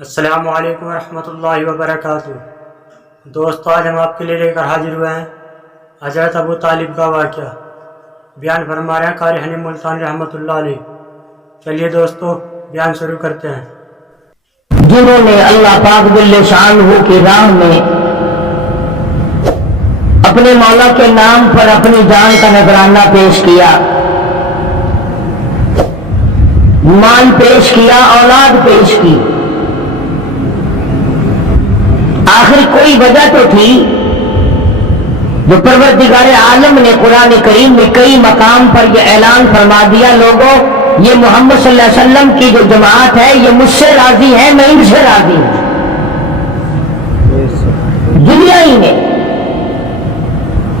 السلام علیکم ورحمۃ اللہ وبرکاتہ۔ دوستو، آج ہم آپ کے لیے لے کر حاضر ہوئے ہیں حضرت ابو طالب کا واقعہ۔ بیان فرما رہے ہیں قاری حنیف ملتانی رحمۃ اللہ علیہ۔ چلیے دوستو، بیان شروع کرتے ہیں۔ جنہوں نے اللہ پاک جل شانہ کی راہ میں اپنے مولا کے نام پر اپنی جان کا نذرانہ پیش کیا، مال پیش کیا، اولاد پیش کی، آخر کوئی وجہ تو تھی جو پروردگار عالم نے قرآن کریم میں کئی مقام پر یہ اعلان فرما دیا، لوگوں یہ محمد صلی اللہ علیہ وسلم کی جو جماعت ہے یہ مجھ سے راضی ہے، میں ان سے راضی ہوں۔ دنیا ہی میں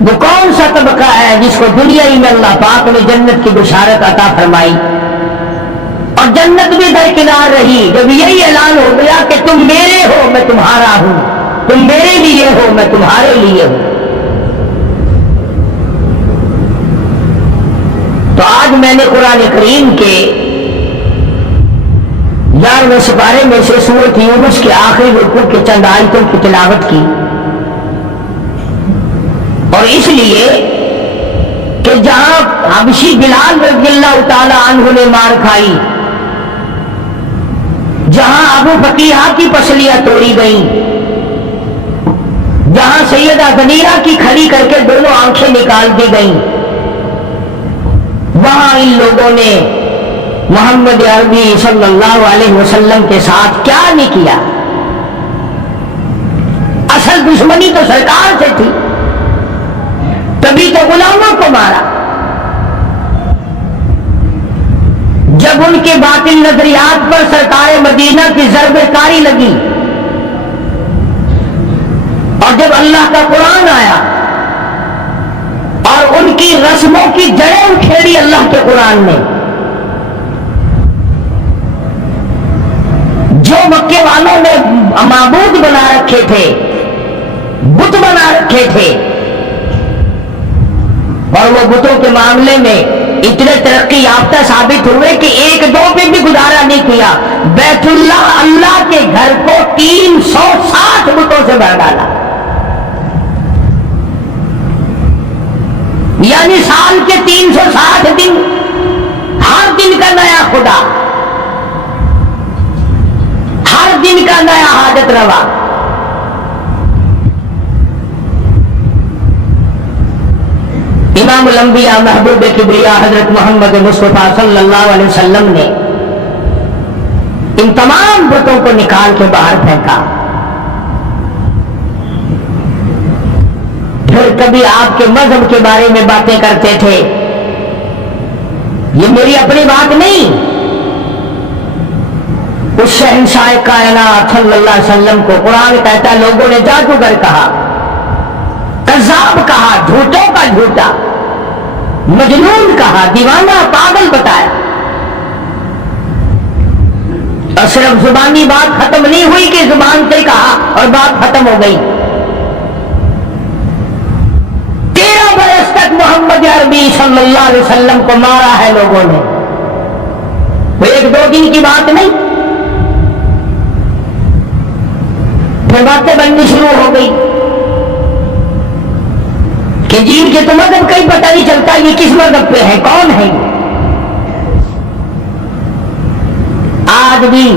وہ کون سا طبقہ ہے جس کو دنیا ہی میں اللہ پاک نے جنت کی بشارت عطا فرمائی اور جنت بھی درکنار رہی جب یہی اعلان ہو گیا کہ تم میرے ہو میں تمہارا ہوں، تم میرے لیے ہو میں تمہارے لیے ہوں۔ تو آج میں نے قرآن کریم کے 11ویں سپارے میں سے سورۃ یونس کے آخری رکوع کے چند آیتوں کی تلاوت کی، اور اس لیے کہ جہاں حبشی بلال رضی اللہ تعالی عنہ نے مار کھائی، جہاں ابو فقیہہ کی پسلیاں توڑی گئیں، جہاں سیدہ غدیرہ کی کھڑی کر کے دونوں آنکھیں نکال دی گئیں، وہاں ان لوگوں نے محمد عربی صلی اللہ علیہ وسلم کے ساتھ کیا نہیں کیا۔ اصل دشمنی تو سرکار سے تھی، تبھی تو غلاموں کو مارا۔ جب ان کے باطل نظریات پر سرکار مدینہ کی ضرب کاری لگی اور جب اللہ کا قرآن آیا اور ان کی رسموں کی جڑیں اکھیڑی اللہ کے قرآن نے، جو مکے والوں نے معبود بنا رکھے تھے، بت بنا رکھے تھے، اور وہ بتوں کے معاملے میں اتنے ترقی یافتہ ثابت ہوئے کہ ایک دو پہ بھی گزارا نہیں کیا، بیت اللہ کے گھر کو 360 بتوں سے بھر ڈالا، یعنی سال کے 360 دن ہر دن کا نیا خدا، ہر دن کا نیا حاجت روا۔ امام الانبیاء محبوب کبریا حضرت محمد مصطفیٰ صلی اللہ علیہ وسلم نے ان تمام بتوں کو نکال کے باہر پھینکا۔ پھر کبھی آپ کے مذہب کے بارے میں باتیں کرتے تھے، یہ میری اپنی بات نہیں، اس شہنشاہ کائنات صلی اللہ علیہ وسلم کو قرآن کہتا ہے لوگوں نے جادوگر کہا، کذاب کہا، جھوٹوں کا جھوٹا، مجنون کہا، دیوانہ، پاگل بتایا، اور صرف زبانی بات ختم نہیں ہوئی کہ زبان سے کہا اور بات ختم ہو گئی۔ 13 برس تک محمد عربی صلی اللہ علیہ وسلم کو مارا ہے لوگوں نے، وہ ایک دو دن کی بات نہیں، پھر باتیں بننی شروع ہو گئی کہ جن کے تو مذہب کا ہی پتہ نہیں چلتا یہ کس مذہب پہ ہے، کون ہے۔ آج بھی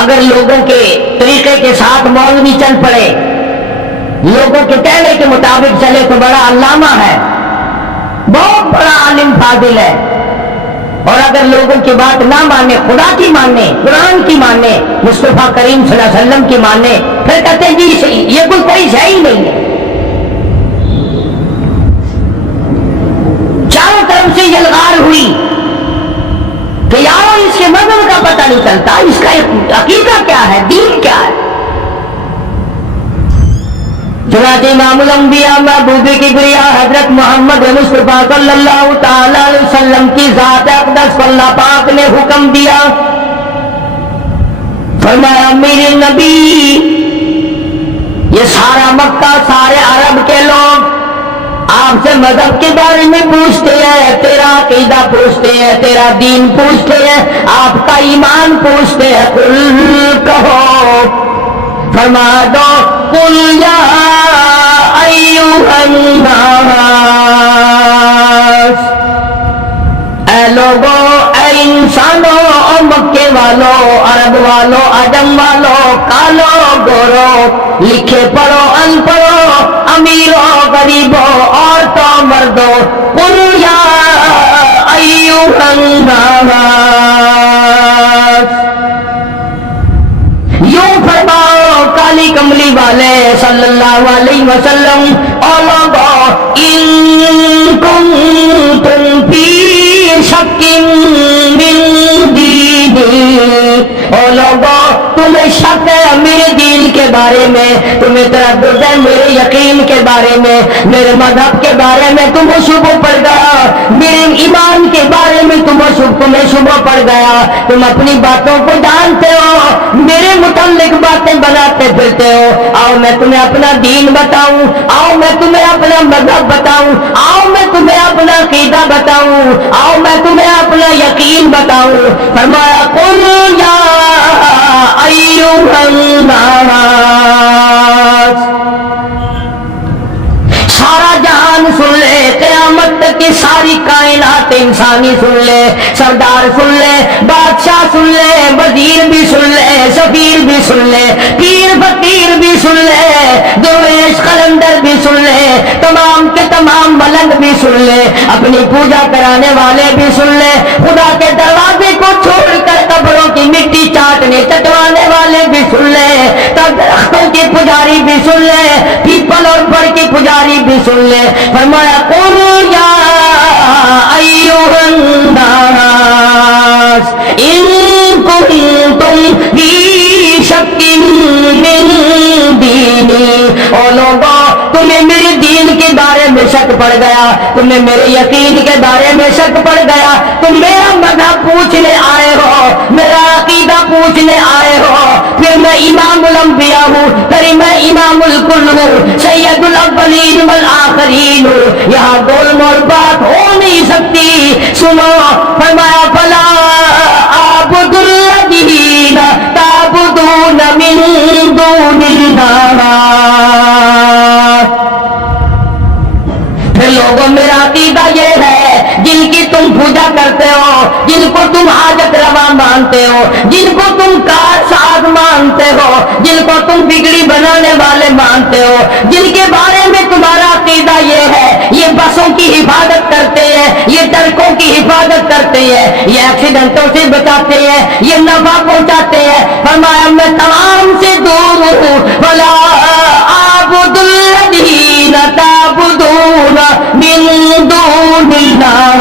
اگر لوگوں کے طریقے کے ساتھ مولوی چل پڑے، لوگوں کے کہنے کے مطابق چلے تو بڑا علامہ ہے، بہت بڑا عالم فاضل ہے، اور اگر لوگوں کی بات نہ مانے، خدا کی مانے، قرآن کی مانے، مصطفیٰ کریم صلی اللہ علیہ وسلم کی مانے، پھر کہتے ہیں جی یہ کوئی شے ہی نہیں ہے۔ چاروں طرف سے یلغار ہوئی کہ یارو اس کے مذہب کا پتہ نہیں چلتا، اس کا عقیدہ کیا ہے، دین کیا ہے۔ چنانچہ امام الانبیاء محبوب کبریا حضرت محمد مصطفیٰ صلی اللہ تعالی علیہ وسلم کی ذات اقدس پر اللہ پاک نے حکم دیا، فرمایا میرے نبی، یہ سارا مکہ، سارے عرب کے لوگ آپ سے مذہب کے بارے میں پوچھتے ہیں، تیرا عقیدہ پوچھتے ہیں، تیرا دین پوچھتے ہیں، آپ کا ایمان پوچھتے ہیں، قل کہو فرما دو قل یا ایھا الناس، اے لوگو، اے انسانوں، مکے والو، عرب والو، عجم والو، کالو گورو، لکھے پڑھو ان پڑھو، امیروں غریبوں، عورتوں مردوں، قل یا ایھا الناس، یوں فرماؤ کالی کملی والے صلی اللہ علیہ وسلم، او لوگو ان کنتم فی شک من دینی، او لوگو تمہیں شک ہے میرے دین کے بارے میں، تمہیں تردد ہے میرے یقین کے بارے میں، میرے مذہب کے بارے میں تمہیں شبہ پڑ گیا، میرے ایمان کے بارے میں تمہیں شبہ پڑ گیا، تم اپنی باتوں کو جانتے ہو، میرے متعلق باتیں بناتے پھرتے ہو، آؤ میں تمہیں اپنا دین بتاؤں، آؤ میں تمہیں اپنا مذہب بتاؤں، آؤ میں تمہیں اپنا عقیدہ بتاؤں، آؤ میں تمہیں اپنا یقین بتاؤں۔ فرمایا قل یا ایھا الناس، سارا جہان سن لے، قیامت تک کی ساری کائنات انسانی سن لے، سردار سن لے، بادشاہ سن لے، وزیر بھی سن لے، سفیر بھی سن لے، پیر فقیر بھی سن لے، درویش قلندر بھی سن لے، تمام کے تمام ملنگ بھی سن لے، اپنی پوجا کرانے والے بھی سن لے، خدا کے دروازے کو چھوڑ کر قبروں کی مٹی چاٹنے چٹوانے والے بھی سن لے، تب درختوں کے پجاری بھی سن لے، پیپل اور بڑ کے پجاری بھی سن لے۔ فرمایا قل یا ایھا الناس ان کنتم فی شک من دینی، او لوگو تمہیں میرے دین کے بارے میں شک پڑ گیا، تمہیں میرے یقین کے بارے میں شک پڑ گیا، تم میرا مذہب پوچھنے آئے ہو، میرا عقیدہ پوچھنے آئے ہو، پھر میں امام الانبیاء ہوں، پھر میں امام الکل ہوں، سید الاولین والآخرین ہوں، یہاں گول مول بات ہو نہیں سکتی۔ سنو، فرمایا فلا اعبد الذین تعبدون من دون اللہ، پھر لوگوں میرا عقیدہ یہ ہے، جن کی تم پوجا کرتے ہو، جن کو تم حاجت روا مانتے ہو، جن کو تم کار ساز مانتے ہو، جن کو تم بگڑی بنانے والے مانتے ہو، جن کے بارے میں تمہارا عقیدہ یہ ہے یہ بسوں کی حفاظت کرتے ہیں، یہ ٹرکوں کی حفاظت کرتے ہیں، یہ ایکسیڈنٹوں سے بچاتے ہیں، یہ نفع پہنچاتے ہیں، فرمایا میں تمام سے دور ہوں۔ ولا اعبد الذین تعبدون من دون اللہ،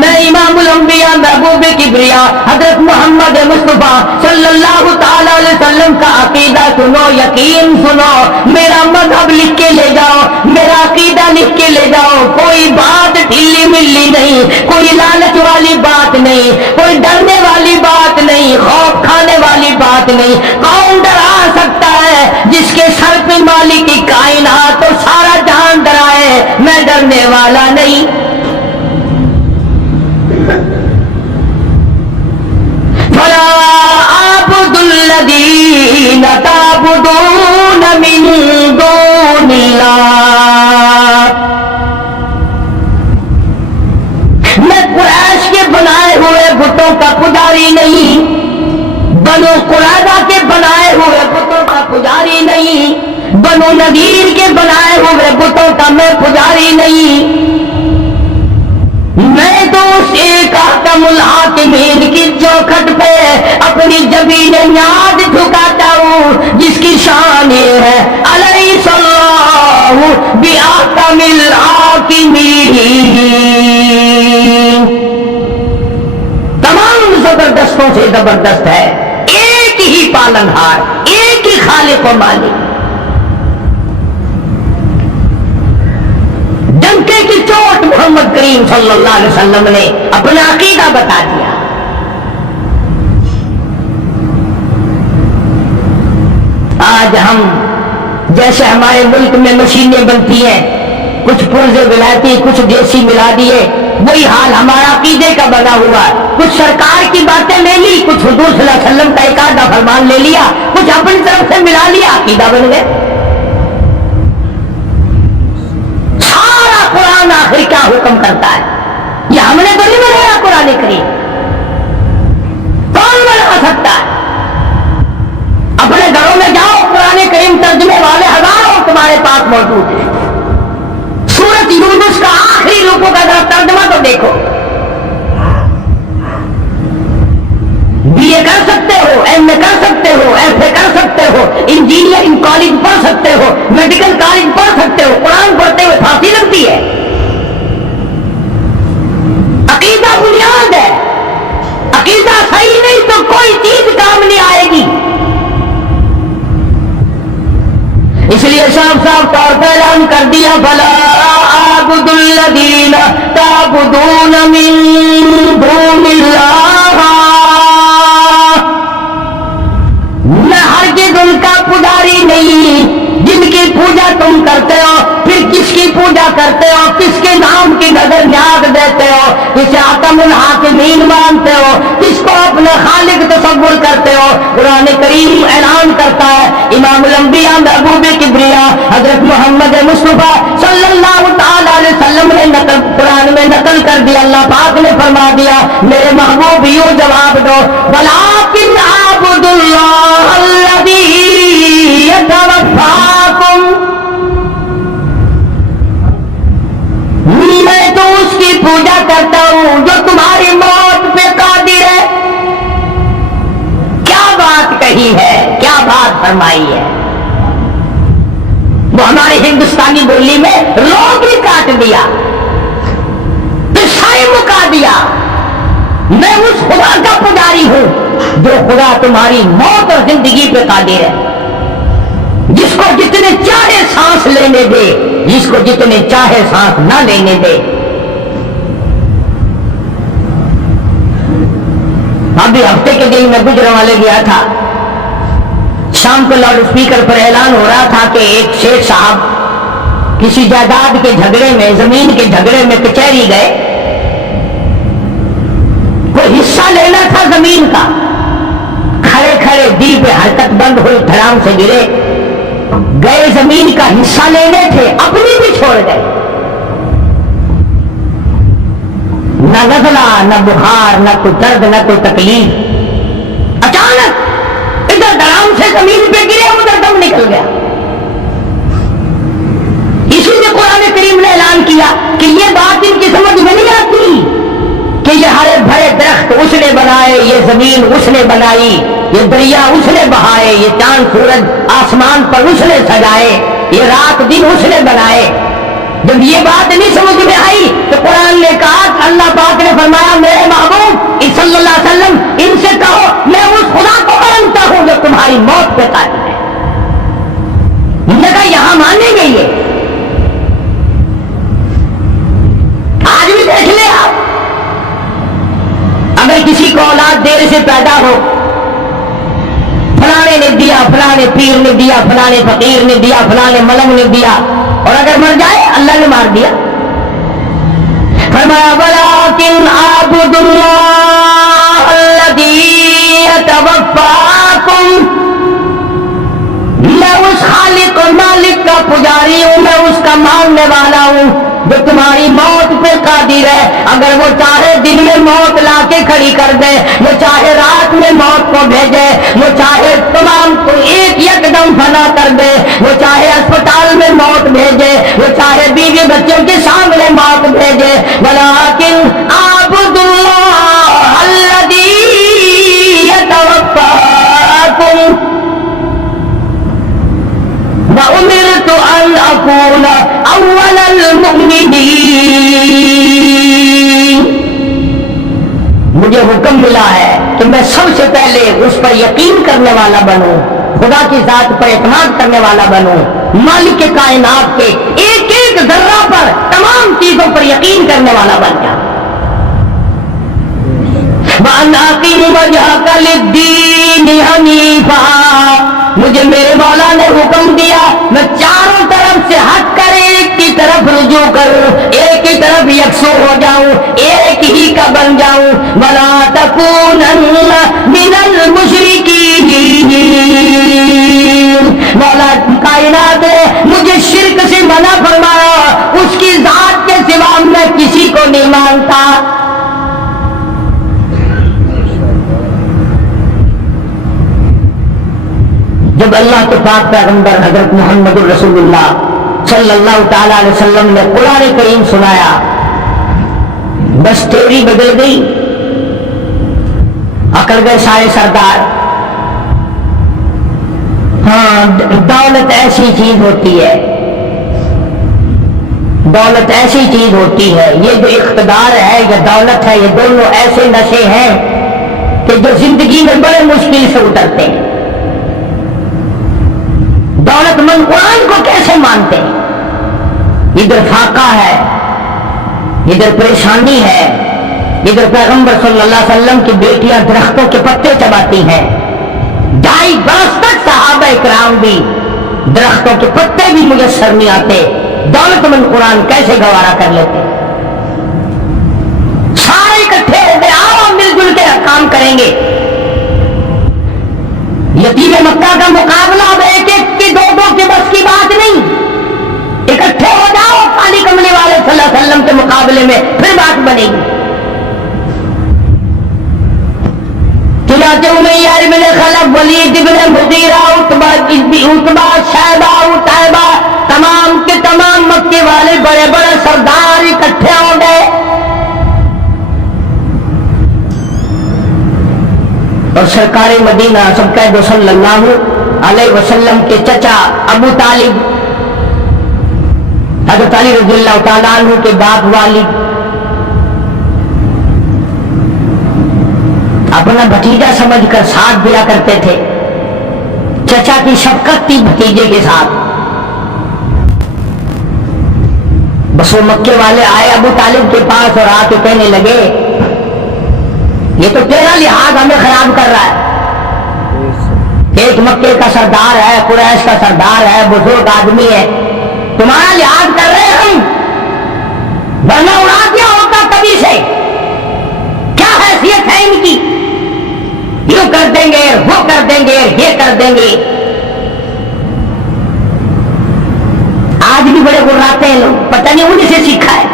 میں امام الانبیاء محبوب کبریا حضرت محمد مصطفیٰ صلی اللہ تعالی علیہ وسلم کا عقیدہ سنو، یقین سنو، میرا مذہب لکھ کے لے جاؤ، میرا عقیدہ لکھ کے لے جاؤ، کوئی بات ڈھیلی ملی نہیں، کوئی لالچ والی بات نہیں، کوئی ڈرنے والی بات نہیں، خوف کھانے والی بات نہیں۔ کون ڈرا سکتا ہے جس کے سر پہ مالک کی کائنات اور سارا جہان ڈرائے؟ میں ڈرنے والا نہیں۔ فلا اعبد الذین تعبدون من دون اللہ، میں قریش کے بنائے ہوئے بتوں کا پجاری نہیں، بنو قریظہ کے بنائے ہوئے بتوں کا پجاری نہیں، بنو نذیر کے بنائے ہوئے بتوں کا میں پجاری نہیں، میں تو اس ایک احکم الحاکمین کی چوکھٹ پہ اپنی جبین نیاز جھکاتا ہوں، جس کی شان یہ ہے الیس اللہ باحکم الحاکمین، تمام زبردستوں سے زبردست ہے، ایک ہی پالنہار، ایک ہی خالق و مالک۔ ڈنکے کی چوٹ محمد کریم صلی اللہ علیہ وسلم نے اپنا عقیدہ بتا دیا۔ آج ہم جیسے ہمارے ملک میں مشینیں بنتی ہیں، کچھ پرزے ولایتی کچھ دیسی ملا دیے، وہی حال ہمارا عقیدے کا بنا ہوا ہے. کچھ سرکار کی باتیں لے لی, کچھ حضور صلی اللہ علیہ وسلم کا ایک آدھا فرمان لے لیا, کچھ اپنی طرف سے ملا لیا, عقیدہ بن گئے. سارا قرآن آخر کیا حکم کرتا ہے؟ یہ ہم نے تو نہیں بنایا قرآن کریم, کون بنا سکتا ہے؟ اپنے گھروں میں جاؤ, قرآن کریم ترجمے والے ہزاروں تمہارے پاس موجود ہیں. سورۃ یونس کا آخری رکوع کا ترجمہ تو دیکھو. بی اے کر سکتے ہو, ایم اے کر سکتے ہو, ایف اے کر سکتے ہو, انجینئرنگ کالج پڑھ سکتے ہو, میڈیکل کالج پڑھ سکتے ہو, قرآن پڑھتے ہوئے پھانسی لگتی ہے. عقیدہ بنیاد ہے, عقیدہ صحیح نہیں تو کوئی چیز کام نہیں آئے گی. اس لیے صاف صاف طور پر اعلان کر دیا, فلا اعبد الذین تعبدون من دون اللہ, میں ہرگز ان کا پجاری نہیں جن کی پوجا تم کرتے ہو. پھر کس کی پوجا کرتے ہو, کس کے نام کی نظر نیاز دیتے ہو, کسے حکم الحاکمین مانتے ہو, کس کو اپنا خالق تصور کرتے ہو. قرآن کریم اعلان کرتا ہے, امام الانبیاء محبوب کبریا حضرت محمد مصطفیٰ صلی اللہ تعالی علیہ وسلم نے قرآن میں نقل کر دیا, اللہ پاک نے فرما دیا, میرے محبوب یوں جواب دو, ولکن اعبد اللہ الذی یتوفاکم, میں تو اس کی پوجا کرتا ہوں جو تمہاری موت پہ قادر ہے. کیا بات کہی ہے, کیا بات فرمائی ہے. وہ ہماری ہندوستانی بولی میں روگ بھی کاٹ دیا, پسائی مکا دیا. میں اس خدا کا پجاری ہوں جو خدا تمہاری موت اور زندگی پہ قادر ہے, جس کو جتنے چاہے سانس لینے دے, جس کو جتنے چاہے سانس نہ لینے دے. ابھی ہفتے کے دن میں گجران والے گیا تھا, شام کو لاؤڈ اسپیکر پر اعلان ہو رہا تھا کہ ایک شیخ صاحب کسی جائیداد کے جھگڑے میں, زمین کے جھگڑے میں کچہری گئے. کوئی حصہ لینا تھا زمین کا, کھڑے کھڑے دل پہ حرکت بند ہوئی, دھڑام سے گرے. گئے زمین کا حصہ لینے تھے, اپنی بھی چھوڑ گئے. نہ نزلہ, نہ بخار, نہ کوئی درد, نہ کوئی تکلیف. اچانک ادھر دھڑام سے زمین پہ گرے, ادھر دم نکل گیا. اسی لیے قرآن کریم نے اعلان کیا کہ یہ بات ان کی سمجھ میں نہیں آتی کہ یہ ہرے بھرے درخت اس نے بنائے, یہ زمین اس نے بنائی, یہ دریا اس نے بہائے, یہ چاند سورج آسمان پر اس نے سجائے, یہ رات دن اس نے بنائے. جب یہ بات نہیں سمجھ میں آئی تو قرآن نے کہا, اللہ پاک نے فرمایا, میرے محبوب صلی اللہ علیہ وسلم ان سے کہو میں اس خدا کو مانتا ہوں جو تمہاری موت پہ قادر ہے. انہوں نے کہا یہاں مانیں گے یہ. آج بھی دیکھ لیں آپ, اگر کسی کو اولاد دیر سے پیدا ہو, فلانے نے دیا, فلانے پیر نے دیا, فلانے فقیر نے دیا, فلانے ملنگ نے دیا, اور اگر مر جائے اللہ نے مار دیا. فرمایا ولکن اعبد اللہ الذی یتوفاکم, میں اس خالق اور مالک کا پجاری ہوں, میں اس کا ماننے والا ہوں جو تمہاری موت پہ قادر ہے. اگر وہ چاہے دن میں موت لا کے کھڑی کر دے, وہ چاہے رات میں موت کو بھیجے, وہ چاہے تمام کو ایک یکدم فنا کر دے, وہ چاہے اسپتال میں موت بھیجے, وہ چاہے بیوی بچوں کے سامنے موت بھیجے. ولکن اعبد اللہ الذی یتوفاکم وَأُمِرْتُ أَنْ أَكُونَ أَوَّلَ الْمُؤْمِنِينَ, مجھے حکم ملا ہے کہ میں سب سے پہلے اس پر یقین کرنے والا بنوں, خدا کی ذات پر اعتماد کرنے والا بنوں, مالک کے کائنات کے ایک ایک ذرہ پر, تمام چیزوں پر یقین کرنے والا بن جاؤں. وَأَنْ أَقِيمُ وَجْهَكَ لِلدِّينِ حَنِيفًا, مجھے میرے مولا نے حکم دیا میں چاروں طرف سے ہٹ کر ایک کی طرف رجوع کروں، ایک کی طرف یکسو ہو جاؤں، ایک ہی کا بن جاؤں. وَلَا تَكُونَنَّ مِنَ الْمُشْرِكِينَ. مولا کائنات نے مجھے شرک سے منع فرمایا، اس کی ذات کے سوا میں کسی کو نہیں مانتا. جب اللہ کے پاک پیغمبر حضرت محمد رسول اللہ صلی اللہ تعالی علیہ وسلم نے قرآن کریم سنایا، بس تیری بدل گئی، اکڑ گئے سارے سردار. ہاں دولت ایسی چیز ہوتی ہے، دولت ایسی چیز ہوتی ہے، یہ جو اقتدار ہے یا دولت ہے، یہ دونوں ایسے نشے ہیں کہ جو زندگی میں بڑے مشکل سے اترتے ہیں. دولت مند قرآن کو کیسے مانتے ہیں؟ ادھر فاقہ ہے، ادھر پریشانی ہے، ادھر پیغمبر صلی اللہ علیہ وسلم کی بیٹیاں درختوں کے پتے چباتی ہیں. 2.5 برس تک صحابہ اکرام بھی درختوں کے پتے بھی میسر نہیں آتے، دولت مند قرآن کیسے گوارا کر لیتے؟ سارے اکٹھے ہو گئے، آؤ مل جل کے کام کریں گے. یتیم مکہ کا مقابلہ اب ایک ایک کی دو کے بس کی بات نہیں، اکٹھے ہو جاؤ کالی کملی والے صلی اللہ علیہ وسلم کے مقابلے میں، پھر بات بنے گی. چنانچہ امیہ ابن خلف، ولید ابن مغیرہ، عتبہ، شیبہ، عتیبہ، تمام کے تمام مکے والے بڑے بڑے سردار اکٹھے ہو گئے. اور سرکار مدینہ سبقید صلی اللہ علیہ وسلم کے چچا ابو طالب، حضرت علی رضی اللہ تعالیٰ عنہ کے باپ والد، اپنا بھتیجا سمجھ کر ساتھ دیا کرتے تھے. چچا کی شفقت تھی بھتیجے کے ساتھ. بس وہ مکے والے آئے ابو طالب کے پاس اور آ کے کہنے لگے یہ تو تیرا لحاظ ہمیں خراب کر رہا ہے. ایک مکے کا سردار ہے، قریش کا سردار ہے، بزرگ آدمی ہے، تمہارا لحاظ کر رہے ہیں ہم، ورنہ اڑا دیا ہوتا کبھی سے. کیا حیثیت ہے ان کی؟ یوں کر دیں گے، وہ کر دیں گے، یہ کر دیں گے. آج بھی بڑے گراتے ہیں لوگ، پتہ نہیں انہیں سے سیکھا ہے.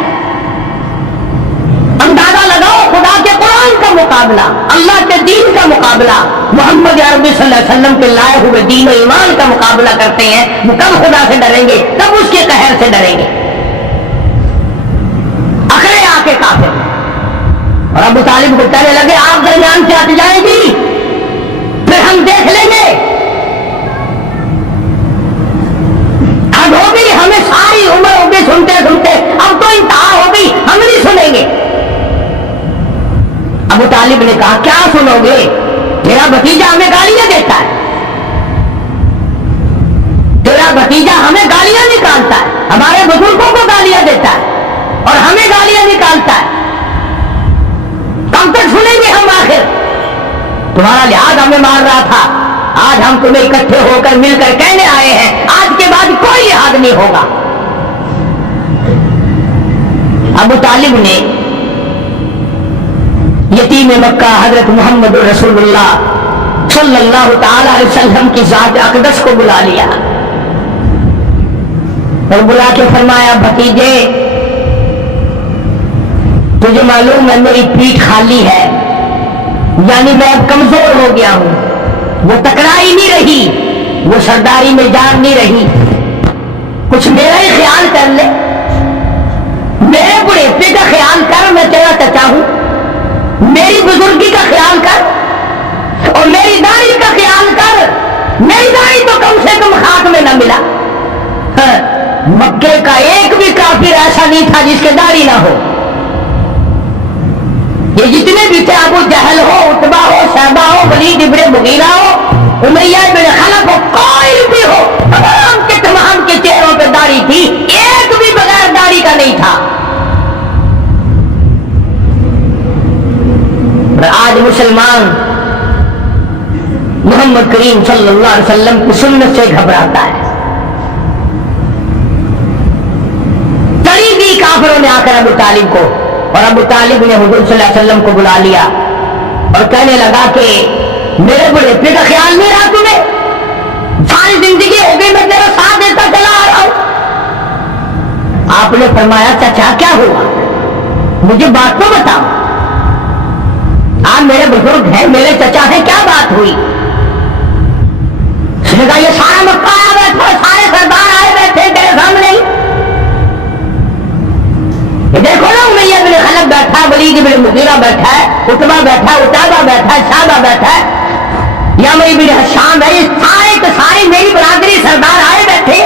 اندازہ لگاؤ، خدا کے قرآن کا مقابلہ، اللہ کے دین کا مقابلہ، محمد عربی صلی اللہ علیہ وسلم کے لائے ہوئے دین و ایمان کا مقابلہ کرتے ہیں. وہ کب خدا سے ڈریں گے؟ کب اس کے قہر سے ڈریں گے؟ اکڑے آ کے کافر. اور ابو طالب کو کہنے لگے آپ درمیان سے ہٹ جائیں گی پھر ہم دیکھ لیں گے. اب ہو گئی ہمیں ساری عمر ہو گئی سنتے سنتے، اب تو انتہا ہو گئی، ہم نہیں سنیں گے. ابو طالب نے کہا کیا سنو گے؟ تیرا بھتیجا ہمیں گالیاں دیتا ہے، تیرا بھتیجا ہمیں گالیاں نکالتا ہے، ہمارے بزرگوں کو گالیاں دیتا ہے اور ہمیں گالیاں نکالتا ہے. کب تک سنیں گے ہم؟ آخر تمہارا لحاظ ہمیں مار رہا تھا، آج ہم تمہیں اکٹھے ہو کر مل کر کہنے آئے ہیں آج کے بعد کوئی لحاظ نہیں ہوگا. ابو طالب نے یتیم مکہ حضرت محمد رسول اللہ صلی اللہ تعالی علیہ وسلم کی ذات اقدس کو بلا لیا اور بلا کے فرمایا بھتیجے تجھے معلوم ہے میری پیٹھ خالی ہے، یعنی میں اب کمزور ہو گیا ہوں، وہ تکڑائی نہیں رہی، وہ سرداری میں جان نہیں رہی. کچھ میرا ہی خیال کر لے، میرے بڑھیپے کا خیال کر، میں تیرا چچا ہوں، میری بزرگی کا خیال کر اور میری داڑھی کا خیال کر. میری داڑھی تو کم سے کم خاک میں نہ ملا. مکے کا ایک بھی کافر ایسا نہیں تھا جس کے داڑھی نہ ہو. یہ جتنے بھی تھے، ابو جہل ہو، عتبہ ہو، شیبہ ہو، ولید ابن مغیرہ ہو، امیہ بن خلف ہو، کوئی بھی ہو، تمام کے چہروں پہ داڑھی تھی، ایک بھی بغیر داڑھی کا نہیں تھا. آج مسلمان محمد کریم صلی اللہ علیہ وسلم کی سنت سے گھبراتا ہے. قریبی کافروں نے آ کر ابو طالب کو، اور ابو طالب نے حضور صلی اللہ علیہ وسلم کو بلا لیا اور کہنے لگا کہ میرے بڑھاپے کا خیال نہیں رہا تمہیں، ساری زندگی ہو گئی میں تیرا ساتھ دیتا چلا آ رہا ہوں. آپ نے فرمایا چچا کیا ہوا، مجھے بات تو بتاؤ، آپ میرے بزرگ ہیں، میرے چچا ہیں، کیا بات ہوئی؟ اس نے کہا یہ سارا مکہ آیا بیٹھا، سارے سردار آئے بیٹھے تیرے سامنے ہی، دیکھو نا امیہ بن خلف بیٹھا ہے، ولید بن مغیرہ بیٹھا ہے، عتبہ بیٹھا ہے، عتیبہ بیٹھا ہے، شعبہ بیٹھا ہے، یامر بن حشام ہے، یہ سارے کے سارے میری برادری سردار آئے بیٹھے،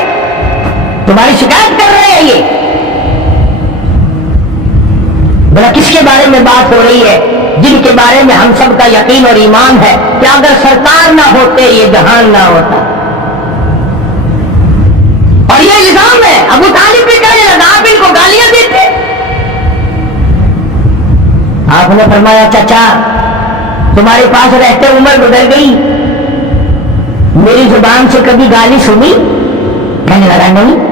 تمہاری شکایت کر رہے ہیں. یہ بلا کس کے بارے میں بات ہو رہی ہے؟ جن کے بارے میں ہم سب کا یقین اور ایمان ہے کہ اگر سرکار نہ ہوتے یہ جہان نہ ہوتا. اور یہ الزام ہے. ابو طالب بھی کہنے لگا آپ ان کو گالیاں دیتے. آپ نے فرمایا چچا تمہارے پاس رہتے عمر گزر گئی، میری زبان سے کبھی گالی سنی؟ کہنے لگا نہیں.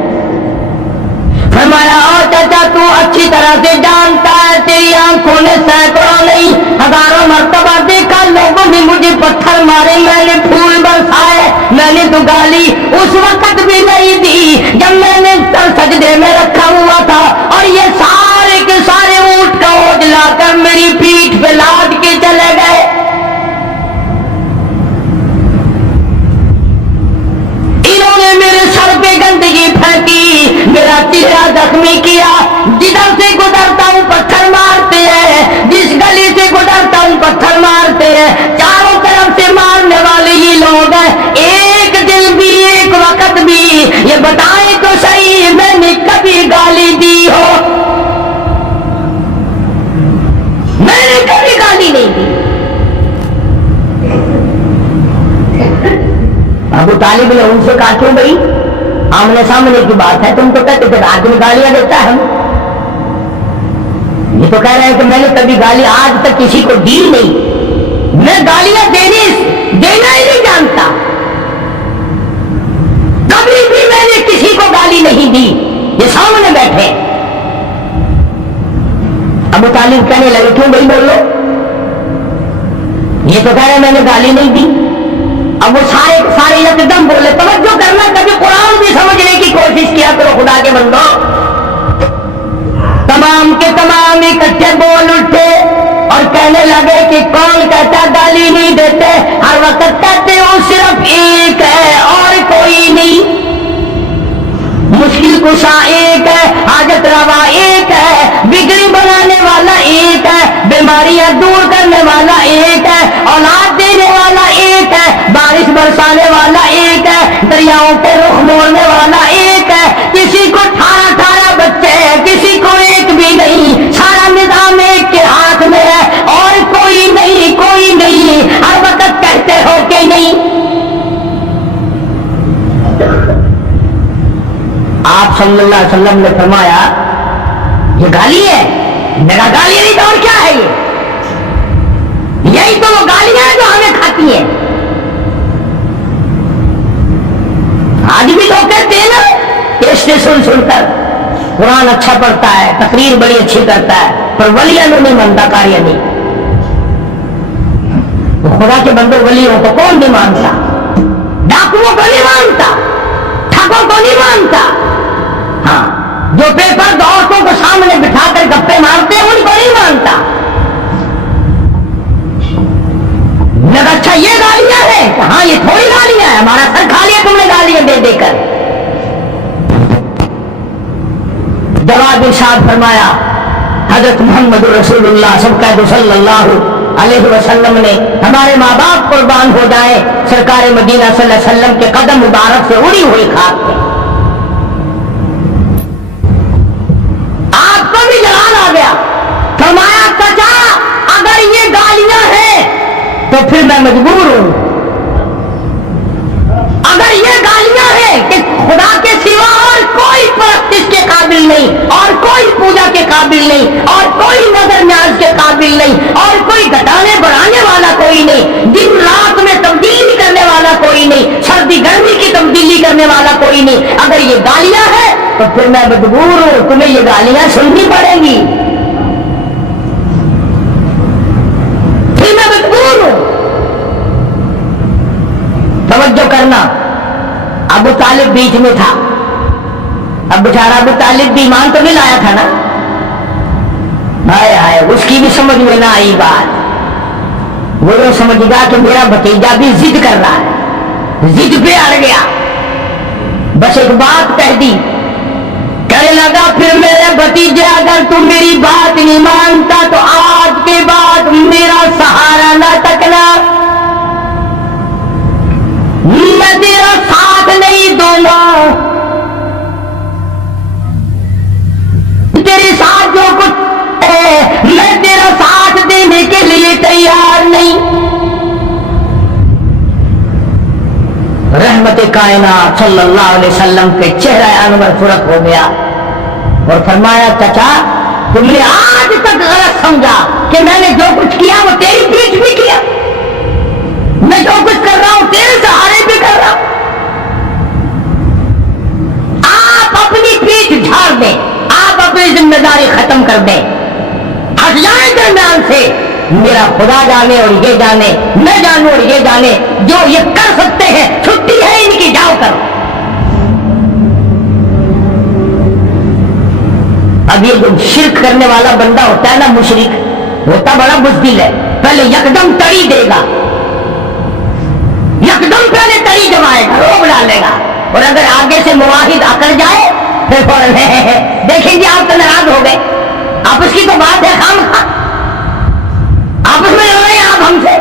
فرمایا چچا تو اچھی طرح سے جانتا ہے تیری آنکھوں نے سینکڑوں نہیں ہزاروں مرتبہ دیکھا لوگوں نے مجھے پتھر مارے، میں نے پھول برسائے، میں نے تو گالی اس وقت بھی نہیں دی جب میں نے سر سجدے میں رکھا ہوا تھا، اور یہ سارے کے سارے اونٹ کا اوج لا کر میری پیٹھ پہ لاد کے چلے گئے. انہوں نے میرے سر پہ گندگی پھینکی، میرا چہرہ زخمی کیا، جدھر سے گزرتا ہوں پتھر مارتے ہیں، جس گلی سے گزرتا ہوں پتھر مارتے ہیں، چاروں طرف سے مارنے والے یہ لوگ ہیں. ایک دن بھی ایک وقت بھی یہ بتائیں تو صحیح میں نے کبھی گالی دی ہو؟ میں نے کبھی گالی نہیں دی. ابو طالب نے ان سے کہا کیوں بھائی آمنے سامنے کی بات ہے، تم تو کہتے تھے آدمی گالیاں دیتا ہے، ہم یہ تو کہہ رہے ہیں کہ میں نے کبھی گالی آج تک کسی کو دی نہیں، میں گالیاں دینا ہی نہیں جانتا، کبھی بھی میں نے کسی کو گالی نہیں دی. یہ سامنے بیٹھے. ابو طالب کہنے لگے کیوں بھائی بولو، یہ تو کہہ رہے ہیں میں نے گالی نہیں دی. اب وہ سارے یکدم بولے. توجہ کرنا، کبھی قرآن بھی سمجھنے کی کوشش کیا کرو خدا کے بندو. تمام کے تمام اکٹھے بول اٹھے اور کہنے لگے کہ کون کہتا گالی نہیں دیتے، ہر وقت کہتے ہو صرف ایک ہے اور کوئی نہیں، مشکل کشا ایک ہے، حاجت روا ایک ہے، بگڑی بنانے والا ایک ہے، بیماریاں دور کرنے والا ایک ہے، اولاد دینے والا ایک ہے، بارش برسانے والا ایک ہے، دریاؤں کے رخ موڑنے والا ایک ہے. کسی کو 18 بچے ہیں، کسی کو ایک بھی نہیں، سارا نظام ایک کے ہاتھ میں ہے اور کوئی نہیں، کوئی نہیں. ہر وقت کہتے ہو کہ نہیں. آپ صلی اللہ علیہ وسلم نے فرمایا یہ گالی ہے؟ میرا گالی نہیں تو اور کیا ہے؟ یہی تو وہ گالیاں ہیں جو ہمیں کھاتی ہیں. آج بھی لوگ کہتے ہیں نا کیسے سن کر قرآن اچھا پڑھتا ہے، تقریر بڑی اچھی کرتا ہے، پر ولیاں نہیں مانتا، کاریاں نہیں. تو خدا کے بندے ولی ہو تو کون نہیں مانتا؟ ڈاکوؤں کو نہیں مانتا، ٹھگوں کو نہیں مانتا، ہاں جو پیپر عورتوں کو سامنے بٹھا کر گپے مارتے ہیں ان کو نہیں مانتا. لگا اچھا یہ گالیاں ہیں؟ ہاں یہ تھوڑی گالیاں ہیں، ہمارا سر کھا لیا تم نے گالیاں دے دے کر. جواب ارشاد فرمایا حضرت محمد رسول اللہ صلی اللہ علیہ وسلم نے، ہمارے ماں باپ قربان ہو جائے، سرکار مدینہ صلی اللہ علیہ وسلم کے قدم مبارک سے اڑی ہوئی خاک پہ آپ کو بھی جلال آ گیا. فرمایا چچا اگر یہ گالیاں ہیں تو پھر میں مجبور ہوں. اگر یہ گالیاں ہیں کہ خدا کے سوا اور کوئی پرستش کے قابل نہیں، اور کوئی پوجا کے قابل نہیں، اور کوئی نظر نیاز کے قابل نہیں، اور کوئی گھٹانے بڑھانے والا کوئی نہیں، دن رات میں تبدیل کر کوئی نہیں، سردی گرمی کی تبدیلی کرنے والا کوئی نہیں۔ اگر یہ گالیاں ہیں تو پھر میں مجبور ہوں، تمہیں یہ گالیاں سننی پڑیں گی، پھر میں مجبور ہوں۔ توجہ کرنا، ابو طالب بیچ میں تھا، اب بیچارہ ابو طالب بھی ایمان تو نہیں لایا تھا نا، ہائے ہائے، اس کی بھی سمجھ میں نہ آئی بات۔ وہ یہ سمجھ گا کہ میرا بھتیجا بھی ضد کر رہا ہے، ضد پہ اڑ گیا، بس ایک بات کہہ دی، کہنے لگا پھر میرے بھتیجے اگر تم میری بات نہیں مانتا تو آج کے بعد میرا سہارا نہ تکنا، میں تیرا ساتھ نہیں دوں گا، تیرے ساتھ جو کچھ ہے میں تیرا ساتھ دینے کے لیے تیار نہیں۔ رحمت کائنات صلی اللہ علیہ وسلم کے چہرہ انور فرق ہو گیا اور فرمایا چچا تم نے آج تک غلط سمجھا کہ میں نے جو کچھ کیا وہ تیری پیٹھ بھی کیا، میں جو کچھ کر رہا ہوں تیرے سہارے بھی کر رہا ہوں۔ آپ اپنی پیٹھ جھاڑ دیں، آپ اپنی ذمہ داری ختم کر دیں، ہٹ جائیں درمیان سے، میرا خدا جانے اور یہ جانے، میں جانوں اور یہ جانے، جو یہ کر سکتے ہیں چھٹی ہے ان کی، جاؤ کرو۔ اب یہ جو شرک کرنے والا بندہ ہوتا ہے نا، مشرک ہوتا بڑا بزدل ہے، پہلے یکدم تڑی دے گا، یکدم پہلے تڑی جمائے گا، روک ڈالے گا، اور اگر آگے سے مواحد اکڑ جائے پھر فوراً دیکھیں گے آپ تو ناراض ہو گئے، آپ اس کی تو بات ہے خام خواہ، آپس میں لڑ رہے ہیں آپ ہم سے،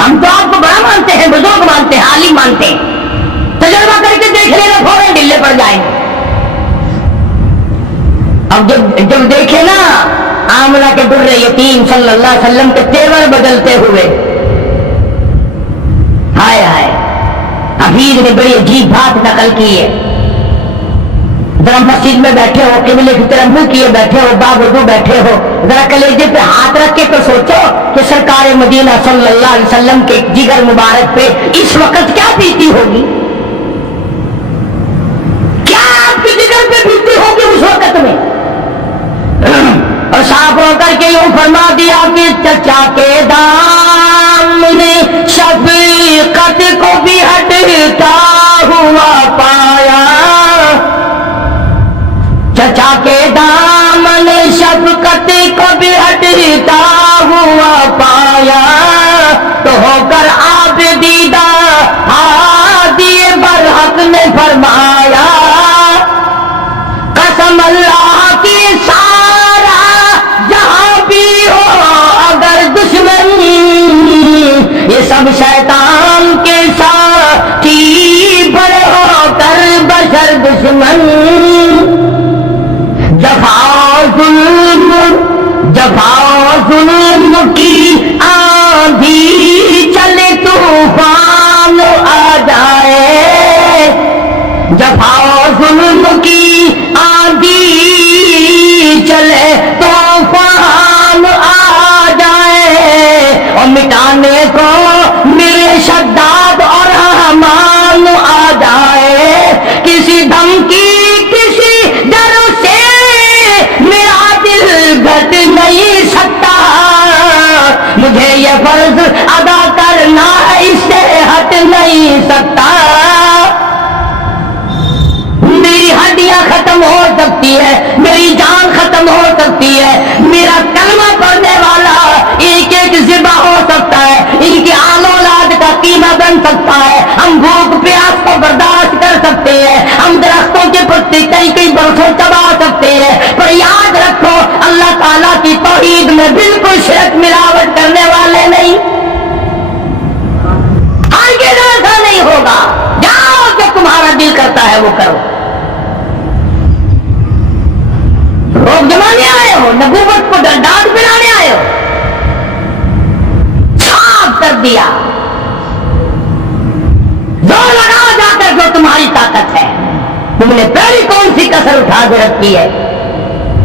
ہم تو آپ کو بڑا مانتے ہیں، بزرگ مانتے ہیں، عالم مانتے ہیں، تجربہ کر کے دیکھ لینا فوراً ڈلے پڑ جائیں گے۔ اب جب دیکھے نا آمنہ کے در یتیم صلی اللہ علیہ وسلم کے تیور بدلتے ہوئے، ہائے ہائے، حفیظ نے بڑی عجیب بات نقل کی ہے، ذرا مسجد میں بیٹھے ہو، قبلے کی طرف منہ کیے بیٹھے ہو، باوضو بیٹھے ہو، ذرا کلیجے پہ ہاتھ رکھ کے تو سوچو کہ سرکار مدینہ صلی اللہ علیہ وسلم کے جگر مبارک پہ اس وقت کیا بیتی ہوگی، کیا آپ کے جگر پہ بیتی ہوگی اس وقت میں۔ اور صاف ہو کر کے یوں فرما دیا کہ چچا کے دام نے شفقت کو بھی ہٹتا ہوا پایا، چچا کے دامن شفقت کو بھی ہٹتا ہوا پایا، تو ہو کر آپ دیدہ ہادی برحق نے فرمایا، قسم اللہ کی سارا جہاں بھی ہو اگر دشمن، یہ سب شیطان کے ساتھی بڑے ہو کر بشر دشمن، جفا ظلم کی آندھی چلے طوفان آ جائے، جفا ظلم کی آندھی چلے طوفان آ جائے، اور مٹانے کو میرے شداد اور رحمان آ جائے، کسی دھمکی کسی ڈر سے میرا دل گھٹ نہیں سکتا، مجھے یہ فرض ادا کرنا اس سے ہٹ نہیں سکتا، میری ہڈیاں ختم ہو سکتی ہے، میری جان ختم ہو سکتی ہے، میرا کلمہ پڑھنے والا ایک ایک ذبح ہو سکتا ہے، ان کی آل اولاد کا قیمہ بن سکتا ہے، ہم بھوک پیاس کو برداشت کر سکتے ہیں، ہم درختوں کے پتے کئی برسوں چبا سکتے ہیں، پر یاد رکھو اللہ تعالیٰ کی توحید میں بالکل شرک ملاوٹ کرنے والے نہیں، ہرگز ایسا نہیں ہوگا، جاؤ جو تمہارا دل کرتا ہے وہ کرو، روک جمانے آئے ہو، نبوت کو ڈانٹ پلانے آئے ہو، صاف کر دیا، زور لگاؤ جا کر جو تمہاری طاقت ہے، تم نے پہلی کون سی کسر اٹھا کے رکھی ہے،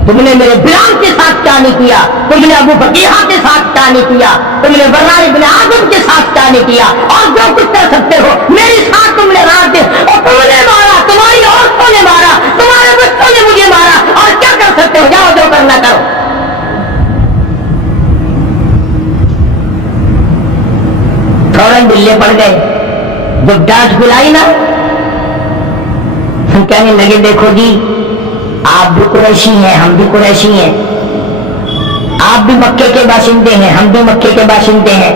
تم نے میرے بلال کے ساتھ کیا نہیں کیا، تم نے ابو بکیہ کے ساتھ کیا نہیں کیا، تم نے برار ابن عازب کے ساتھ کیا نہیں کیا، اور جو کچھ کر سکتے ہو میری نہ کرو. فوراً بلے پڑ گئے. جب ڈانٹ پلائی نا ہم کہنے لگے دیکھو جی آپ بھی قریشی ہیں ہم بھی قریشی ہیں, آپ بھی مکے کے باشندے ہیں ہم بھی مکے کے باشندے ہیں,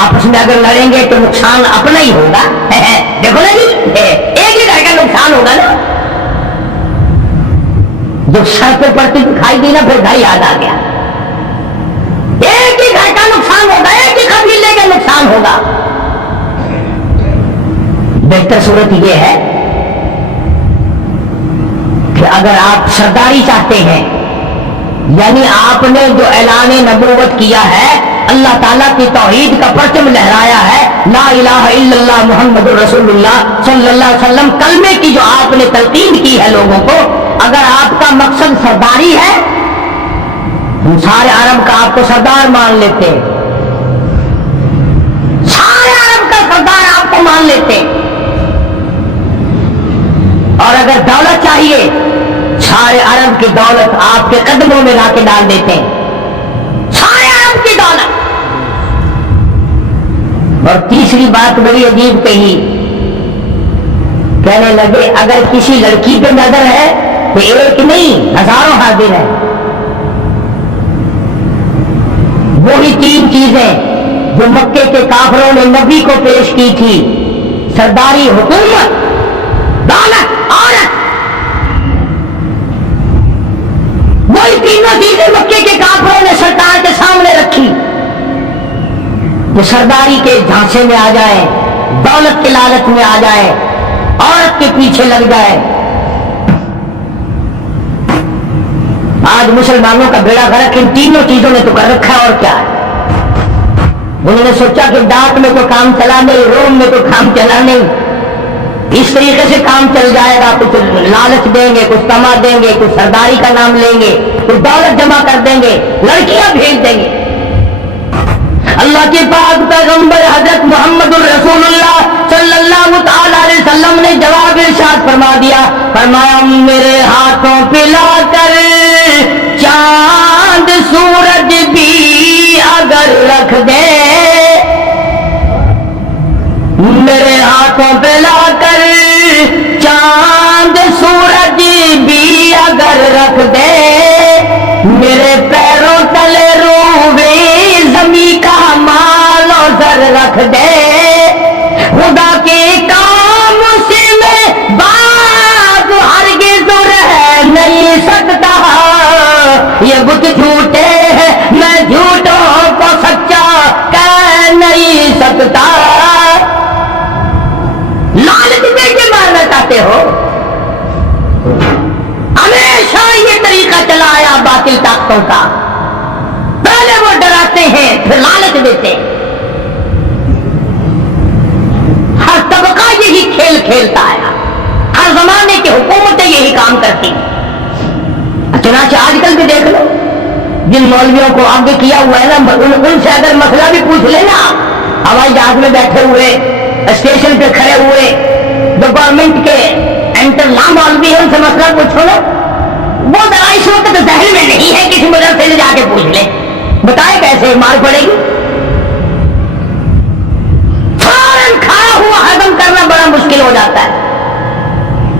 آپس میں اگر لڑیں گے تو نقصان اپنا ہی ہوگا. دیکھو نا جی ایک ہی گھر کا نقصان ہوگا نا. جو سر پہ پڑتی دکھائی دی نا پھر گھر یاد آ گیا. ایک ہی گھر کا نقصان ہوگا, ایک ہی قبیلے کا نقصان ہوگا. بہتر صورت یہ ہے کہ اگر آپ سرداری چاہتے ہیں, یعنی آپ نے جو اعلان نبوت کیا ہے, اللہ تعالیٰ کی توحید کا پرچم لہرایا ہے, لا الہ الا اللہ محمد رسول اللہ صلی اللہ علیہ وسلم کلمے کی جو آپ نے تلقین کی ہے لوگوں کو, اگر آپ کا مقصد سرداری ہے, ہم سارے عرب کا آپ کو سردار مان لیتے, سارے عرب کا سردار آپ کو مان لیتے. اور اگر دولت چاہیے سارے عرب کی دولت آپ کے قدموں میں لا کے ڈال دیتے ہیں, سارے عرب کی دولت. اور تیسری بات بڑی عجیب کہی, کہنے لگے اگر کسی لڑکی پہ نظر ہے تو ایک نہیں ہزاروں حاضر ہیں. وہی تین چیزیں جو مکے کے کافروں نے نبی کو پیش کی تھی, سرداری, حکومت, دولت, عورت, وہی تینوں چیزیں مکے کے کافروں نے سرکار کے سامنے رکھی. وہ سرداری کے جھانسے میں آ جائے, دولت کے لالچ میں آ جائے, عورت کے پیچھے لگ جائے. آج مسلمانوں کا بیڑا غرق ان تینوں چیزوں نے تو کر رکھا ہے. اور کیا ہے, انہوں نے سوچا کہ ڈاک میں تو کام چلا نہیں, روم میں تو کام چلا نہیں, اس طریقے سے کام چل جائے گا. کچھ لالچ دیں گے, کچھ تما دیں گے, کچھ سرداری کا نام لیں گے, کچھ دولت جمع کر دیں گے, لڑکیاں بھیج دیں گے. اللہ کے پاک پیغمبر حضرت محمد الرسول اللہ صلی اللہ تعالی علیہ وسلم نے جواب ارشاد فرما دیا, فرمایا میرے ہاتھوں پہ لا کر چاند سورج بھی اگر رکھ دے, میرے ہاتھوں پہ لا کر چاند سورج بھی اگر رکھ دے, میرے پیروں تلے روبے زمین کا مال و زر رکھ دے, خدا کے کام سے میں باز ہرگز رہ نہیں سکتا, یہ بت جھوٹے ہیں میں جھوٹوں کو سچا کہہ نہیں سکتا. لالچ دے کے مارنا چاہتے ہو, ہمیشہ یہ طریقہ چلا آیا باطل طاقتوں کا. پہلے وہ ڈراتے ہیں پھر لالچ دیتے ہیں. ہر طبقہ یہی کھیل کھیلتا آیا, ہر زمانے کی حکومتیں یہی کام کرتی. چنانچہ آج کل بھی دیکھ لو, جن مولویوں کو آگے کیا ہوا ہے نا, ان سے اگر مسئلہ بھی پوچھ لینا, ہوائی جہاز میں بیٹھے ہوئے, اسٹیشن پہ کھڑے ہوئے, جو گورنمنٹ کے انٹر لا مولوی ہے ان سے مسئلہ پوچھو نا, وہ ذرا اس وقت ذہن میں نہیں ہے, کسی مدرسے سے جا کے پوچھ لے, بتائے کیسے مار پڑے گی. فوراً کھڑا ہوا ہضم کرنا بڑا مشکل ہو جاتا ہے.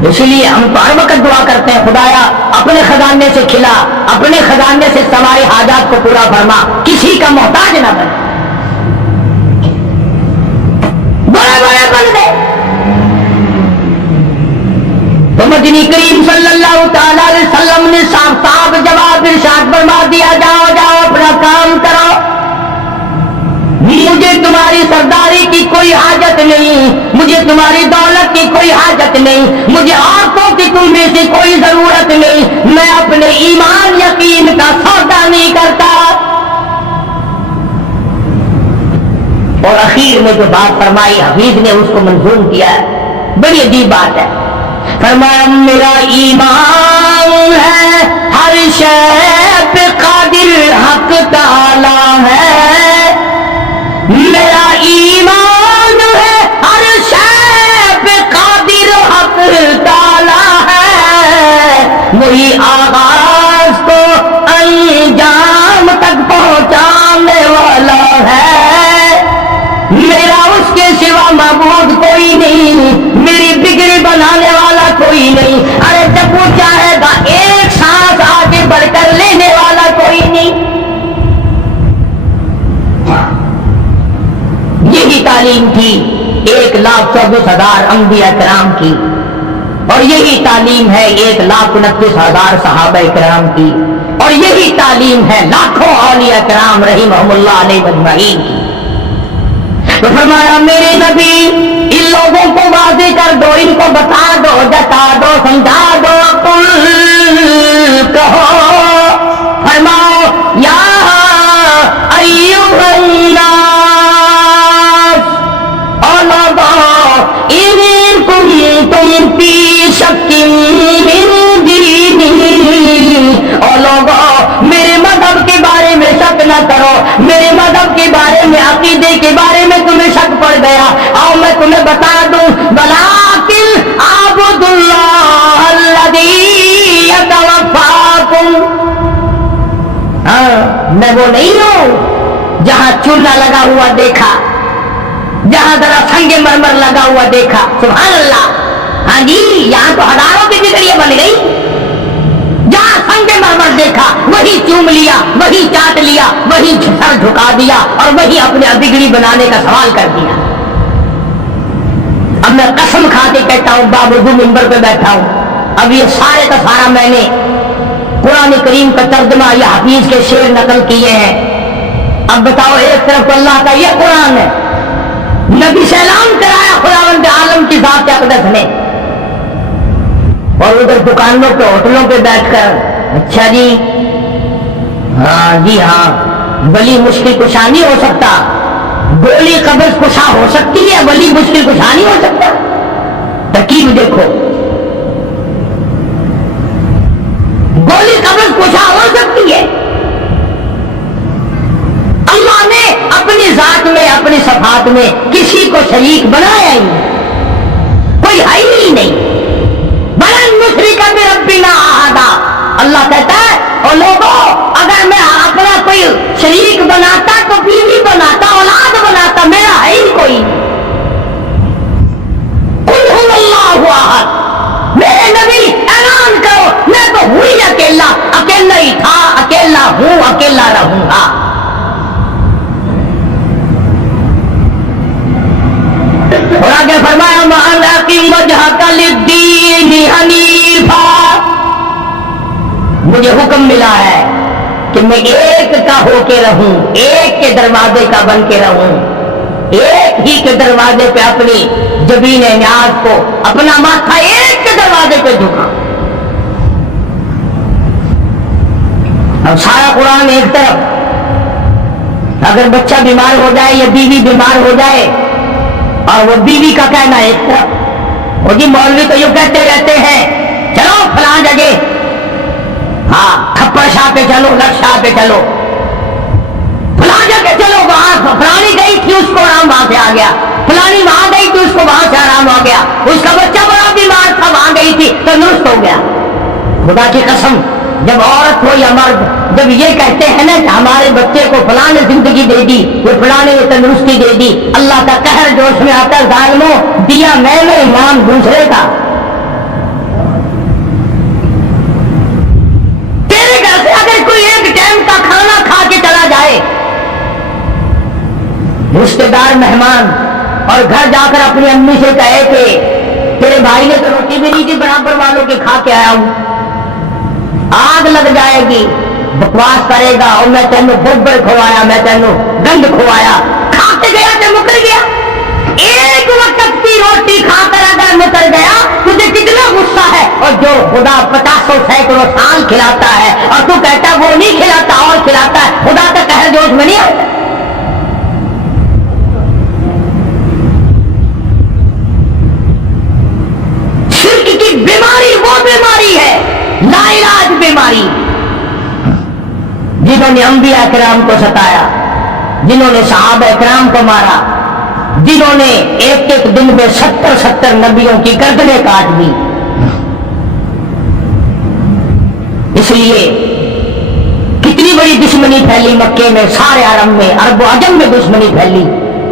اسی لیے ہم تو ہر وقت دعا کرتے ہیں, خدایا اپنے خزانے سے کھلا, اپنے خزانے سے ہمارے حاجات کو پورا فرما, کسی کا محتاج نہ بنے. بڑے بڑے بندے تو مدنی کریم صلی اللہ تعالی علیہ وسلم نے صاف صاف جواب ارشاد فرما دیا, جاؤ جاؤ اپنا کام کرو, مجھے تمہاری سرداری کی کوئی حاجت نہیں, مجھے تمہاری دولت کی کوئی حاجت نہیں, مجھے عورتوں کی تم میں سے کوئی ضرورت نہیں, میں اپنے ایمان یقین کا سودا نہیں کرتا. اور اخیر میں جو بات فرمائی حفیظ نے اس کو منظور کیا ہے, بڑی عجیب بات ہے. فرمایا میرا ایمان ہے ہر شے پہ قادر حق تعالی ہے, میرا ایمان ہے ہر شے پہ قادر حق تعالی ہے, وہی آغاز کو میرا اس کے سوا معبود کوئی نہیں، میری بگڑی بنانے والا کوئی نہیں، ارے جب وہ چاہے گا ایک سانس آگے بڑھ کر لینے والا کوئی نہیں۔ یہی تعلیم تھی 1,24,000 انبیاء کرام کی، اور یہی تعلیم ہے 1,29,000 صحابہ کرام کی، اور یہی تعلیم ہے لاکھوں اولیاء کرام رحمہم اللہ علیہ اجمعین کی۔ تو فرمایا میرے نبی ان لوگوں کو واضح کر دو، ان کو بتا دو، جتا دو، سمجھا دو، قل کہو، فرماؤ یا ایھا الناس، او لوگوں ان کنتم فی شک من دینی، او لوگوں میرے مذہب کے بارے میں شک نہ کرو، میرے مذہب کے بارے میں عقیدے کے بارے میں تمہیں شک پڑ گیا، اور میں تمہیں بتا دوں ولکن اعبدوا اللہ الذی یتوفاکم، میں وہ نہیں ہوں جہاں چولہا لگا ہوا دیکھا، جہاں ذرا سنگ مرمر لگا ہوا دیکھا، سبحان اللہ، ہاں جی یہاں تو ہزاروں کی بگڑیاں بن گئی، جہاں سنگ مرمر دیکھا وہی چوم لیا، وہی چاٹ لیا، وہی سر جھکا دیا، اور وہی اپنے بگڑی بنانے کا سوال کر دیا۔ اب میں قسم کھا کے کہتا ہوں، باوجود منبر پہ بیٹھا ہوں، اب یہ سارے کا سارا میں نے قرآن کریم کا ترجمہ یا حفیظ کے شعر نقل کیے ہیں۔ اب بتاؤ، ایک طرف اللہ کا یہ قرآن ہے، نبی سے اعلان کرایا خداوند عالم کی ذات اقدس نے، اور ادھر دکانوں پہ ہوٹلوں پہ بیٹھ کر اچھا جی ہاں جی ہاں ولی مشکل کشا نہیں ہو سکتا، گولی قبض کشا ہو سکتی ہے، ولی مشکل کشا نہیں ہو سکتا۔ ترکیب دیکھو، گولی قبض کشا ہو سکتی ہے، اللہ نے اپنی ذات میں اپنی صفات میں کسی کو شریک بنایا ہی نہیں، کوئی ہے ہی نہیں، بلن نشرک بربنا احدا، اللہ کہتا ہے اور لوگوں اگر میں اپنا کوئی شریک بناتا تو بیوی بناتا، اولاد بناتا، میرا ہے ہی کوئی نہیں۔ قل هو اللہ احد، میرے نبی اعلان کرو میں تو ہوں ہی اکیلا، اکیلا ہی تھا، اکیلا ہوں، اکیلا رہوں گا۔ اور آگے فرمایا وَأَنْ أَقِمْ وَجْهَكَ لِلدِّينِ حَنِيفًا، مجھے حکم ملا ہے کہ میں ایک کا ہو کے رہوں، ایک کے دروازے کا بن کے رہوں، ایک ہی کے دروازے پہ اپنی جبین نیاز کو، اپنا ماتھا ایک کے دروازے پہ جھکا۔ اب سارا قرآن ایک طرف، اگر بچہ بیمار ہو جائے یا بیوی بیمار ہو جائے اور وہ بیوی کا کہنا ایک طرف، وہ جی مولوی تو یوں کہتے رہتے ہیں چلو فلاں جگہ، ہاں کھپڑ شاہ پہ چلو، لک شاہ پہ چلو، فلاں جگہ چلو، وہاں فلانی گئی تھی اس کو آرام وہاں سے آ گیا، فلانی وہاں گئی تھی اس کو وہاں سے آرام آ گیا، اس کا بچہ بڑا بیمار تھا وہاں گئی تھی تندرست ہو گیا۔ خدا کی قسم، جب عورت ہو یا مرد جب یہ کہتے ہیں نا کہ ہمارے بچے کو فلاں نے زندگی دے دی، وہ فلاں نے تندرستی دے دی، اللہ کا قہر جوش میں آتا ہے، ظالموں دیا میں نے ایمان دوسرے کا، تیرے گھر سے اگر کوئی ایک ٹائم کا کھانا کھا کے چلا جائے، رشتے دار مہمان، اور گھر جا کر اپنی امی سے کہے کہ تیرے بھائی نے تو روٹی بھی نہیں دی، برابر والوں کے کھا کے آیا ہوں، آگ لگ جائے گی، بکواس کرے گا، اور میں تینوں گوبر کھوایا، میں تینوں گند کھوایا، کھا کے گیا تو مکر گیا۔ ایک وقت کی روٹی کھا کر اگر مکر گیا تجھے کتنا غصہ ہے، اور جو خدا 50 سینکڑوں سال کھلاتا ہے اور تو کہتا ہے وہ نہیں کھلاتا اور کھلاتا ہے، خدا کا قہر جوش میں نہیں آتا۔ شرک کی بیماری وہ بیماری ہے، لا علاج بیماری، جنہوں نے انبیاء کرام کو ستایا، جنہوں نے صحابہ کرام کو مارا، جنہوں نے ایک ایک دن میں 70 نبیوں کی گردنیں کاٹ دی۔ اس لیے کتنی بڑی دشمنی پھیلی مکے میں، سارے عرب میں، عرب و عجم میں دشمنی پھیلی،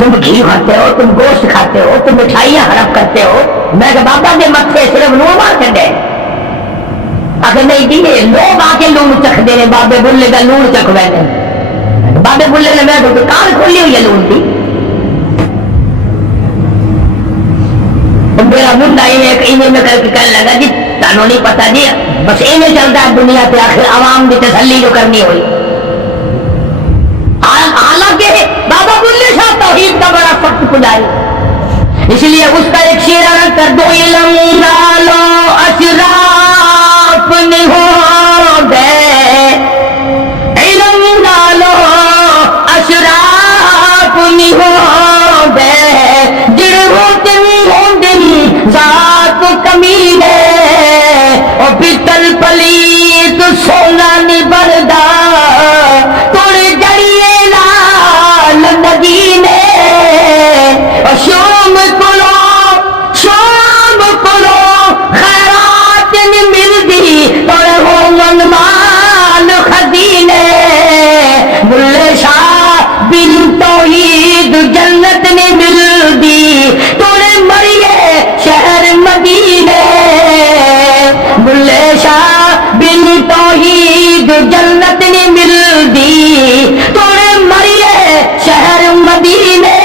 تم گھی کھاتے ہو, تم گوشت کھاتے ہو, تم مٹھائیاں ہڑپ کرتے ہو. میں کہ بابا دے متھے صرف لوڑ مار چڈے. اگر نہیں جی لوگ آ کے لوڑ چکھ دے رہے, بابے بلے کا لوڑ چکھ بیٹھے. بابے بلے نے میں دکان کھولی ہوئی ہے لوڑ کی. میرا منڈا میں کر کے کہنے لگا جی تمہیں نہیں پتا جی بس ایویں چلتا ہے دنیا پہ, آخر عوام کی تسلی جو کرنی ہوئی. حالانکہ بابا بلے شاہ توحید کا بڑا سخت پجاری, اس لیے اس کا ایک شعر ادا کر دو. علم ڈالو اشراف نہیں ہو گئے, علم ڈالو اشراف نہیں ہو گئے, جڑوں تم ہوں دن ذات کمی ہے, اور پیتل پلیت سونا نہیں بردا توڑے جڑیے لال نگینے. شام کلو خیرات نہیں ملتی توڑے ہو من مال خزینے. بلے شاہ بن توحید جنت نہیں ملتی توڑے مریے شہر مدینے. بلے شاہ بن توحید جنت نہیں ملتی توڑے مریے شہر مدینے.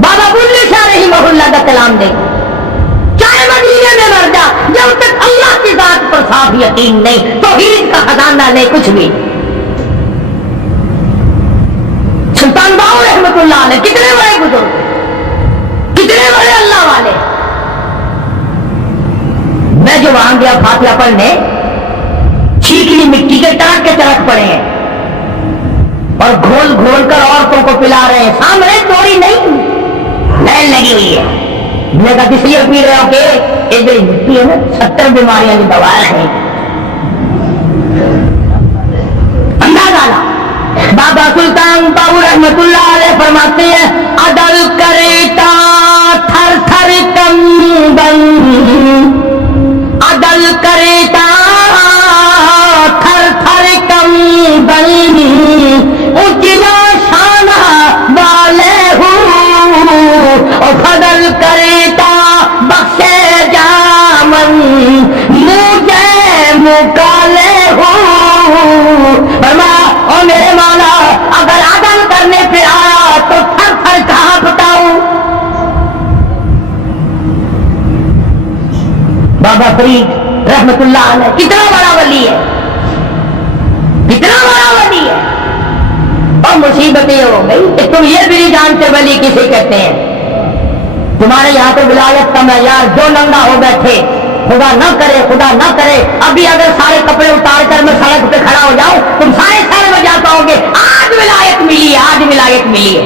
بابا بلے شاہ رحمہ اللہ کا کلام دے, چاہے مدینے میں مر جا, جب تک اللہ کی ذات پر صاف یقین نہیں, توحید کا خزانہ نہیں کچھ بھی. سلطان باؤ رحمت اللہ علیہ کتنے بڑے بزرگ, کتنے بڑے اللہ والے. میں جو وہاں گیا فاتحہ پڑھنے, چیکنی مٹی کے ٹرک پڑے ہیں اور گھول گھول کر عورتوں کو پلا رہے ہیں, سامنے توڑی نہیں لائن لگی ہوئی ہے. میں کہا کس لیے پی رہے ہو کہ ایک بڑی مٹی ہے نا 70 بیماریاں کی دوائیں ہیں. اندازہ لا. بابا سلطان باؤ رحمت اللہ علیہ فرماتے ہیں عدل کرتا تھر تھر کمبن, عدل کرتا تھر تھر کمبن, اجلا شانہ والے ہوں, اور فضل کرتا بخشے جامن مجھے مکالے ہوں. اور میرے مولا اگر عدل کرنے پہ آیا تو تھر تھر کہاں بتاؤں. بابا فرید رحمت اللہ علیہ کتنا بڑا ولی ہے, کتنا بڑا ولی ہے. اور مصیبتیں ہو گئی کہ تم یہ بھی نہیں جانتے ولی کسے کہتے ہیں. تمہارے یہاں پہ ولایت کا معیار جو ننگا ہو بیٹھے, خدا نہ کرے خدا نہ کرے, ابھی اگر سارے کپڑے اتار کر میں سڑک پہ کھڑا ہو جاؤں تم سارے شہر میں جا پاؤ گے آج ولایت ملی ہے, آج ولایت ملی ہے.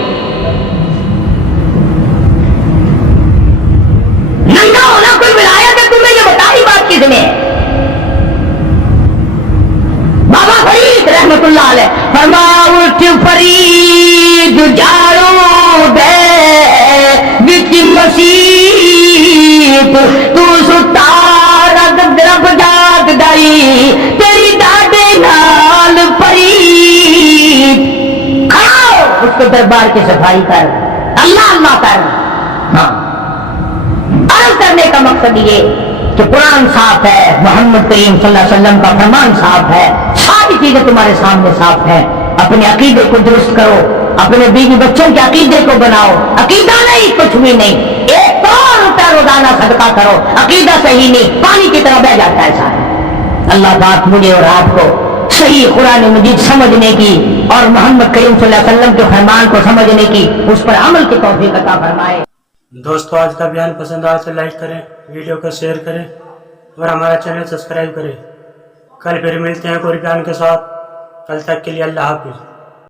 ننگا ہونا کوئی ولایت ہے, تمہیں یہ بتائی بات کس نے. بابا فرید رحمت اللہ علیہ فرمایا اٹھ فرید جاڑو دے وچ مسیح تو ستار رب جاگ دائی تیری ڈاڈے نال فرید. کھڑا اس کو دربار کی صفائی کر, اللہ اللہ کر. ہاں عرض کرنے کا مقصد یہ کہ قرآن صاف ہے, محمد کریم صلی اللہ علیہ وسلم کا فرمان صاف ہے, ساری چیزیں تمہارے سامنے صاف ہیں. اپنے عقیدے کو درست کرو, اپنے بیوی بچوں کے عقیدے کو بناؤ. عقیدہ نہیں کچھ بھی نہیں, 100 روپیہ روزانہ صدقہ کرو, عقیدہ صحیح نہیں پانی کی طرح بہ جاتا ہے سارا. اللہ پاک مجھے اور آپ کو صحیح قرآن مجید سمجھنے کی اور محمد کریم صلی اللہ علیہ وسلم کے فرمان کو سمجھنے کی, اس پر عمل کی توفیق عطا فرمائے. دوستو آج کا بیان پسند آئے تو لائک کریں, ویڈیو کو شیئر کریں اور ہمارا چینل سبسکرائب کریں. کل پھر ملتے ہیں کوئی بیان کے ساتھ, کل تک کے لیے اللہ حافظ.